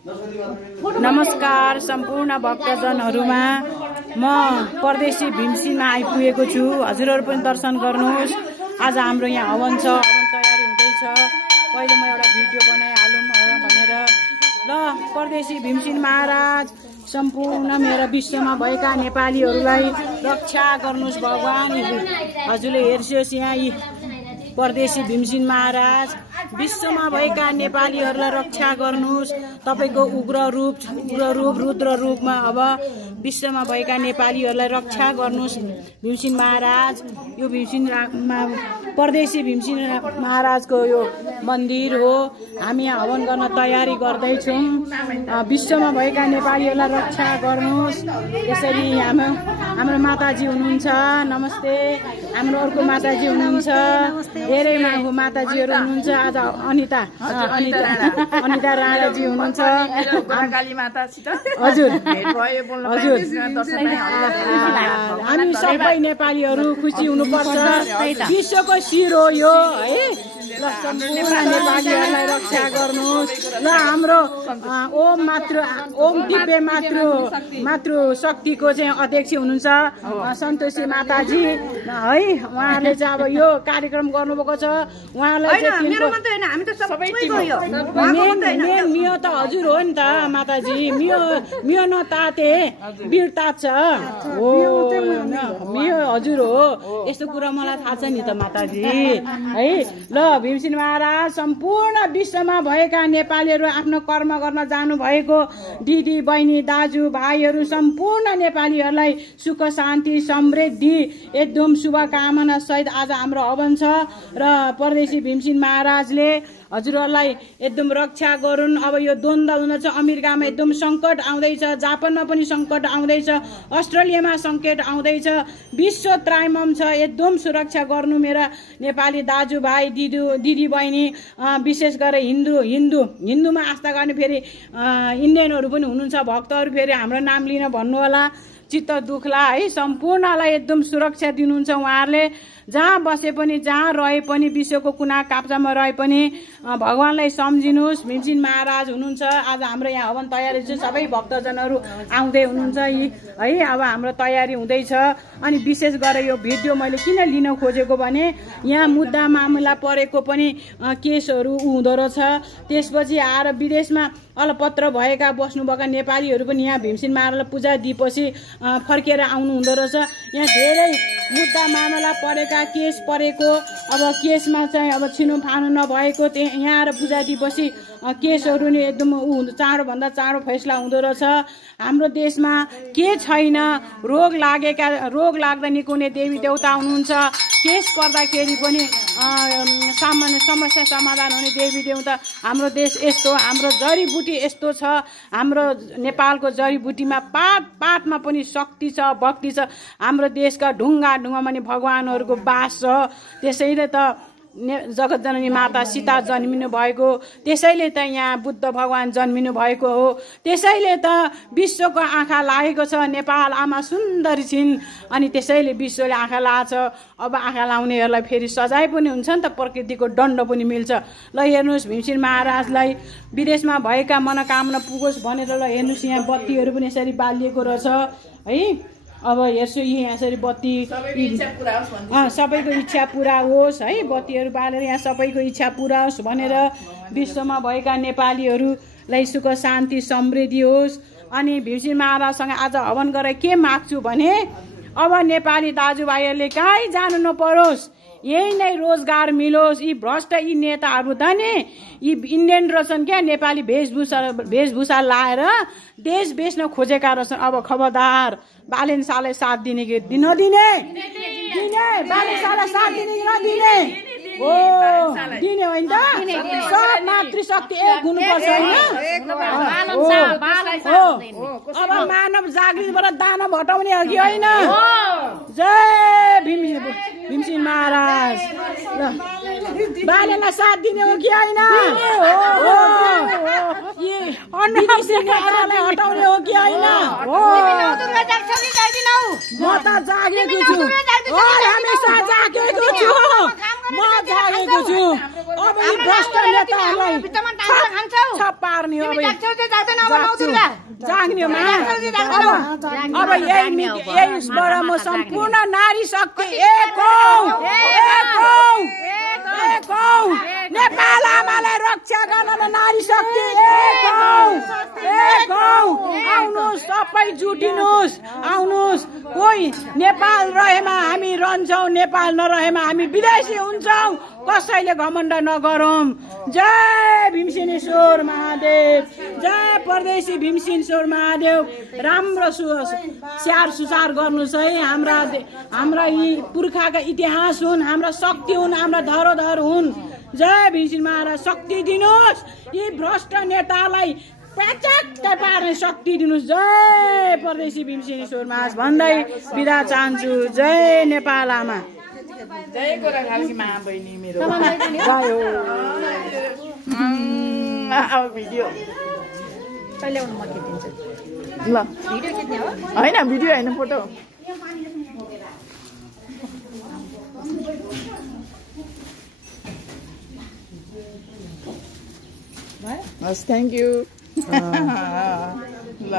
नमस्कार सम्पूर्ण भक्तजनहरुमा म परदेशी भीमसिंहमा आइपुगेको छु। हजुरहरु पनि दर्शन गर्नुहोस्। आज हाम्रो यहाँ हवन छ, हवन तयारी हुँदैछ। पहिले म एउटा भिडियो बनाइहालौँ भनेर। ल परदेशी भीमसिंह महाराज सम्पूर्ण मेरो विश्वमा भएका नेपालीहरूलाई रक्षा गर्नुहोस् भगवान। हजुरले हेर्नुहोस् यहाँ यी परदेशी भीमसिंह महाराज विश्वमा भएका नेपालीहरूलाई रक्षा गर्नुहोस्। तपाईको उग्र रूप रुद्र रूपमा अब विश्वमा भएका नेपालीहरूलाई रक्षा गर्नुहोस् भीमसिंह महाराज। यो परदेशी भीमसिंह महाराजको यो मन्दिर हो। हामी यहाँ हवन गर्न तयारी गर्दैछौँ। विश्वमा भएका नेपालीहरूलाई रक्षा गर्नुहोस्। यसरी हाम्रो माताजी हुनुहुन्छ। नमस्ते। हाम्रो अर्को माताजी हुनुहुन्छ। धेरै माताजीहरू हुनुहुन्छ। आज अनिता राणाजी हुनुहुन्छ। हजुर हामी सबै नेपालीहरू खुसी हुनुपर्छ। विश्वको शिर हो यो है। ल सम्पूर्ण नेपालीहरूलाई रक्षा गर्नुहोस्। ल हाम्रो ओम दिव्य मातृ शक्तिको चाहिँ अध्यक्ष हुनुहुन्छ सन्तोषी माताजी है। उहाँले चाहिँ अब यो कार्यक्रम गर्नुभएको छ। उहाँलाई मियो त हजुर हो नि त माताजी। मियो न ताते वीरता छ हो। मियो हजुर हो। यस्तो कुरा मलाई थाहा छ नि त माताजी है। ल भीमसिंह महाराज सम्पूर्ण विश्वमा भएका नेपालीहरू आफ्नो कर्म गर्न जानु भएको दिदी बहिनी दाजु भाइहरू सम्पूर्ण नेपालीहरूलाई सुख शान्ति समृद्धि एकदम शुभकामना सहित आज हाम्रो हवन छ। र परदेशी भीमसिंह महाराजले हजुरहरूलाई एकदम रक्षा गरून्। अब यो द्वन्द्व हुँदैछ। अमेरिकामा एकदम सङ्कट आउँदैछ। जापानमा पनि सङ्कट आउँदैछ। अस्ट्रेलियामा सङ्कट आउँदैछ। विश्व त्राइमम छ। एकदम सुरक्षा गर्नु मेरा नेपाली दाजुभाइ दिदी बहिनी। विशेष गरेर हिन्दूमा आस्था गर्ने फेरि इन्डियनहरू पनि हुनुहुन्छ भक्तहरू। फेरि हाम्रो नाम लिन भन्नु होला। चित्त दुख्ला है। सम्पूर्णलाई एकदम सुरक्षा दिनुहुन्छ उहाँहरूले। जहाँ बसे पनि जहाँ रहे पनि विश्वको कुना काप्चामा रहे पनि भगवानलाई सम्झिनुहोस्। भीमसिंह महाराज हुनुहुन्छ। आज हाम्रो यहाँ हवन तयारी छ। सबै भक्तजनहरू आउँदै हुनुहुन्छ है। अब हाम्रो तयारी हुँदैछ। अनि विशेष गरेर यो भिडियो मैले किन लिन खोजेको भने यहाँ मुद्दा मामला परेको पनि केसहरू हुँदो रहेछ। त्यसपछि आएर विदेशमा अलपत्र भएका बस्नुभएका नेपालीहरू पनि यहाँ भीमसिंह महाराजलाई पूजा दिएपछि फर्केर आउनु हुँदो रहेछ। यहाँ धेरै मुद्दा मामला परेका केस परेको। अब केसमा चाहिँ अब छिनोफानो नभएको यहाँ आएर पूजा दिएपछि केसहरू नि एकदम चाँडोभन्दा चाँडो फैसला हुँदो रहेछ। हाम्रो देशमा के छैन। रोग लाग्दा निकुने देवी देवता हुनुहुन्छ। केस पर्दाखेरि पनि सामान्य समस्या समाधान हुने देवी देवता। हाम्रो देश यस्तो, हाम्रो जडीबुटी यस्तो छ। हाम्रो नेपालको जडीबुटीमा पातमा पनि शक्ति छ, भक्ति छ। हाम्रो देशका ढुङ्गा पनि भगवानहरूको बास छ। त्यसैले त जगतजननी माता सीता जन्मिनु भएको। त्यसैले त यहाँ बुद्ध भगवान जन्मिनु भएको हो। त्यसैले त विश्वको आँखा लागेको छ। नेपाल आमा सुन्दरी छिन्। अनि त्यसैले विश्वले आँखा लाग्छ। अब आँखा लाउनेहरूलाई फेरि सजाय पनि हुन्छ नि त। प्रकृतिको दण्ड पनि मिल्छ। ल हेर्नुहोस् भीमसिंह महाराजलाई विदेशमा भएका मनोकामना पुगोस् भनेर ल हेर्नुहोस् यहाँ बत्तीहरू पनि यसरी बालिएको रहेछ है। अब हेर्छु यसरी बत्ती सबैको इच्छा पुरा होस् है। बत्तीहरू बालेर यहाँ सबैको इच्छा पुरा होस् भनेर विश्वमा भएका नेपालीहरूलाई सुख शान्ति समृद्धि होस्। अनि भीमसिंह महाराजसँग आज हवन गरेर के माग्छु भने अब नेपाली दाजुभाइहरूले कहीँ जानु नपरोस्। यही नै रोजगार मिलोस्। यी भ्रष्ट यी नेताहरू त नि यी इन्डियन रहेछन् क्या। नेपाली वेशभूषा लाएर देश बेच्न खोजेका रहेछन्। अब खबरदार बालेन साले साथ दिने कि नदिने। बालेन साले साथ दिने कि नदिने हो। दिने होइन त। सब मातृशक्ति एक हुनुपर्छ होइन। अब मानव जागृतिबाट दानव हटाउने हो कि होइन। जय भीमसिंह महाराज। बालेलाई साथ दिने हो कि होइन। हटाउने हो कि होइन। म त जागेको छु। हमेसा जागेको छु। म जागेको छु अब यी भ्रष्ट नेताहरूलाई छप पार्ने अब जाग्ने अब यहीबाट म सम्पूर्ण नारी शक्ति एक हौ नेपाल आमालाई रक्षा गर्न नारी शक्ति एक हौ आउनुहोस् सबै जुटिनुहोस् आउनुहोस् कोही नेपाल रहेमा हामी रहन्छौँ नेपाल नरहेमा हामी विदेशी हुन्छौँ कसैले घमण्ड नगरौँ जय भीमसेनेश्वर महादेव जय परदेशी भीमसेनेश्वर महादेव राम्रो स्याहार सुसार गर्नुहोस् है हाम्रा यी पुर्खाका इतिहास हुन् हाम्रा शक्ति हुन् हाम्रा धरोधर हुन् जय भीमसेन महाराज शक्ति दिनुहोस् यी भ्रष्ट नेतालाई प्याचाक्क पार्ने शक्ति दिनुहोस् जय परदेशी भीमसेनेश्वर महाराज भन्दै बिदा चाहन्छु जय नेपाल आमा जय गोराखालकी मा बहिनी मेरो अब भिडियो कहिले म खिचिदिन्छु ल भिडियो खिच्ने हो हैन भिडियो हैन फोटो हस् थ्याङ्क यू ल